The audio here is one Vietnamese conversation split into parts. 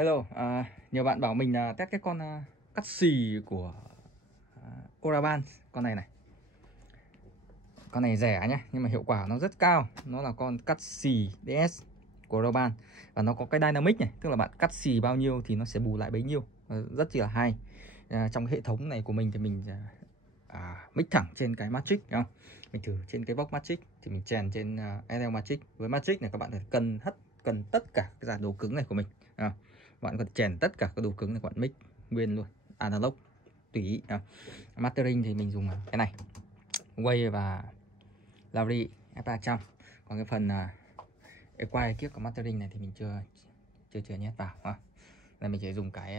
Hello, nhiều bạn bảo mình test cái con cắt xì của Oraban. Con này con này rẻ nhá, nhưng mà hiệu quả nó rất cao. Nó là con cắt xì DS của Oraban. Và nó có cái dynamic này, tức là bạn cắt xì bao nhiêu thì nó sẽ bù lại bấy nhiêu. Rất là hay. Trong cái hệ thống này của mình thì mình mix thẳng trên cái Matrix, không? Mình thử trên cái box Matrix thì mình chèn trên SL Matrix. Với Matrix này các bạn phải cần tất cả cái dàn đồ cứng này của mình. Bạn có thể chèn tất cả các đồ cứng này, bạn mix nguyên luôn, analog tùy ý. Mastering thì mình dùng cái này, Wave và Lauri F300. Còn cái phần Equalize kiếp của mastering này thì mình chưa nhét vào. Là mình chỉ dùng cái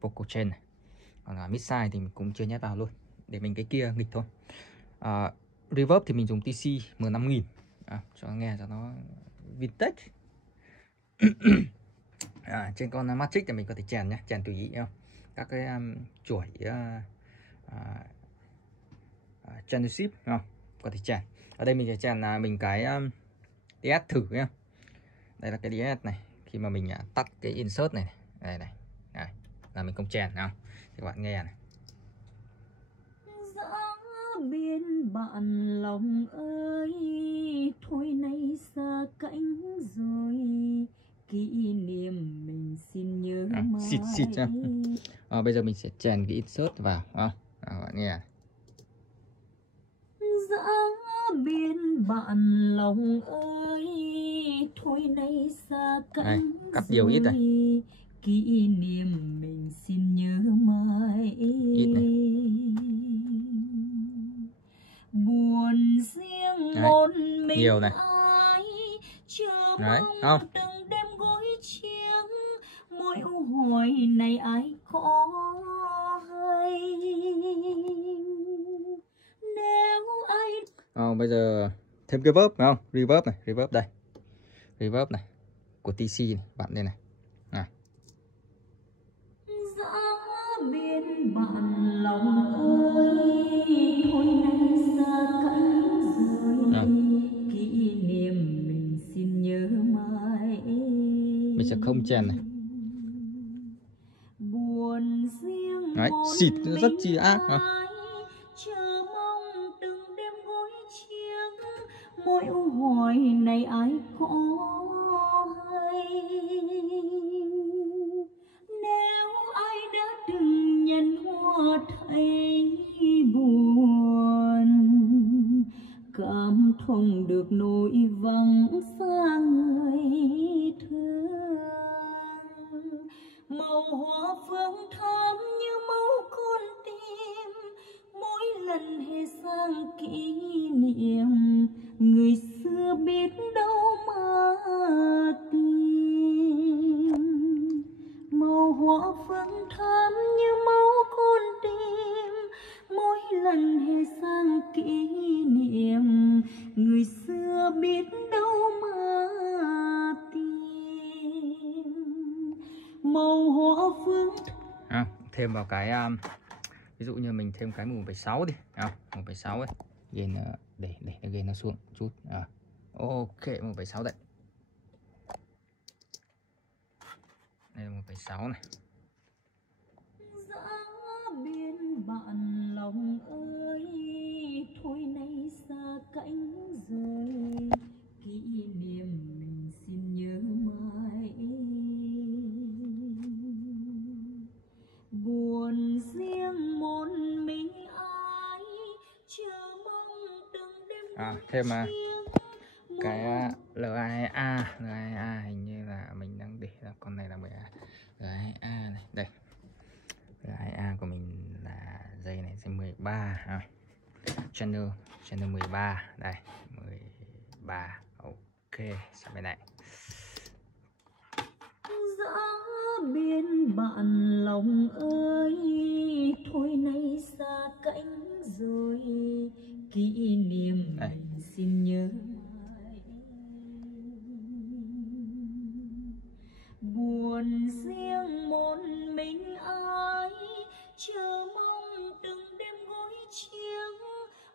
vocal chain này. Còn là mid-side thì mình cũng chưa nhét vào luôn, để mình cái kia nghịch thôi. Reverb thì mình dùng TC M5000 cho nghe cho nó vintage. Trên con Matrix thì mình có thể chèn nhé, chèn tùy ý không? Các cái chuỗi channel ship không? Có thể chèn. Ở đây mình sẽ chèn mình cái DS thử nhé. Đây là cái DS này. Khi mà mình tắt cái insert này, đây là mình không chèn không? Thì các bạn nghe này. Biên bạn lòng ơi, thôi nay xa cánh rồi, kỷ niệm mình xin nhớ mãi. Xịt nha. Bây giờ mình sẽ chèn cái insert vào. Các bạn nghe này. Dã biên bạn lòng ơi, thôi nay xa cánh cắt điều ít này, kỷ niệm mình xin nhớ mãi. ít này. Buồn riêng một mình nhiều này. ai chờ Đấy, mong không? từng đêm gối chiếng, mỗi hồi này ai có hay. Nếu ai Bây giờ thêm cái verb phải không? Reverb này, reverb đây. Reverb này của TC này, bạn đây này. Dã biên bạn lòng ơi, thôi nay xa cánh rồi, kỷ niệm mình xin nhớ mãi. Mình sẽ không chèn này. Buồn riêng đấy, một xịt rất chi ác. chờ mong từng đêm gối chiếng, mỗi hồi này ai có hay. Nếu ai đã từng nhận hoa thấy buồn, cảm thông được nỗi vắng xa người thương. Màu hoa phương thắm như máu con tim, mỗi lần hè sang kỷ niệm, người xưa biết đâu mà tìm. Màu hoa phương thắm như máu con tim, mỗi lần hè sang kỷ niệm, người xưa biết đâu mà tìm. Màu hoa phương thêm vào cái ví dụ như mình thêm cái 1,6 đi, 1,6 ấy, gain để gain nó xuống chút. Ok, 1,6 đấy. Đây là 1,6 này. Dã biên bạn lòng ơi, thôi nay xa cánh rồi, kỷ niệm mình xin nhớ mãi. Buồn riêng một mình ai chờ mong từng đêm thêm cái LA hình như là mình đang để là con này là LA này, đây LA của mình là dây này dây 13 channel 13 đây, 13. Ok, sang bên này. Dã biên bạn lòng ơi, thôi nay xa cánh rồi, kỷ niệm mình xin nhớ mãi. Buồn riêng một mình ai chờ mong từng đêm gối chiếng,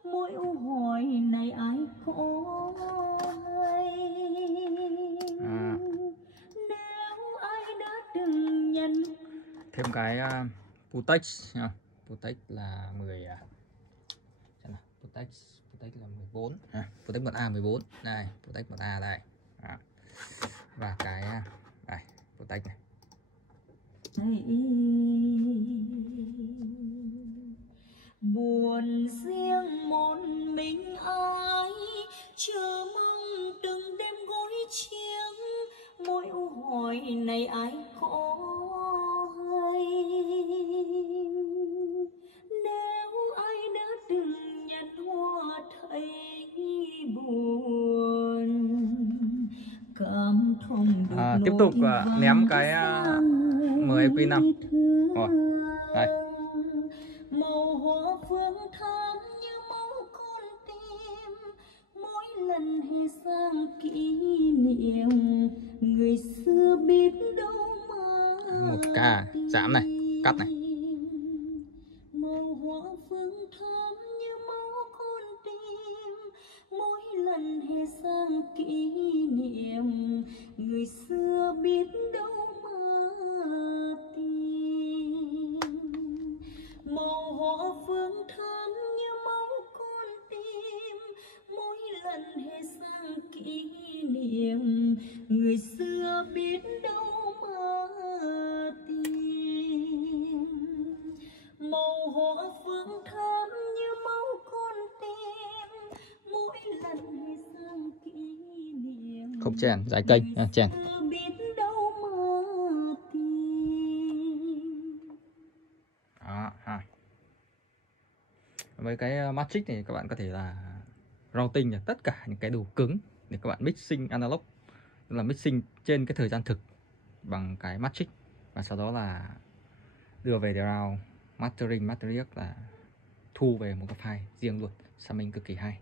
mỗi hồi này ai có hay. Nếu ai đã từng thêm cái Putex nha. Putex là 10 xem nào. Putex là 14 Putex 1A 14 đây, Putex 1A đây. Đó. Và cái đây Putex này. Buồn riêng một mình ai, chờ mong từng đêm gối chiếng, mỗi u hỏi này ai có hay. Nếu ai đã từng nhận hoa thấy buồn, cảm thông được Tiếp tục nỗi ném cái MQ5 rồi đây. Màu hoa phương thắm như máu con tim, mỗi lần hè sang kỷ niệm, người xưa biết đâu mà 1K giảm này, cắt này. Màu hoa phương thắm như máu con tim, mỗi lần hè sang kỷ niệm, người xưa biết đâu mà tìm. Màu hoa phương thắm như máu con tim, mỗi lần hè sang kỷ niệm, người xưa biết đâu mà tìm. Màu hoa phương thắm như máu con tim, mỗi lần hè sang kỷ niệm, Không chèn, giải kênh nha, chèn. biết đâu mà tìm. Đó ha. Với cái Matrix này các bạn có thể là routing được tất cả những cái đồ cứng để các bạn mixing analog, tức là mixing trên cái thời gian thực bằng cái Matrix, và sau đó là đưa về DAW mastering là thu về một cái file riêng luôn, sao mình cực kỳ hay.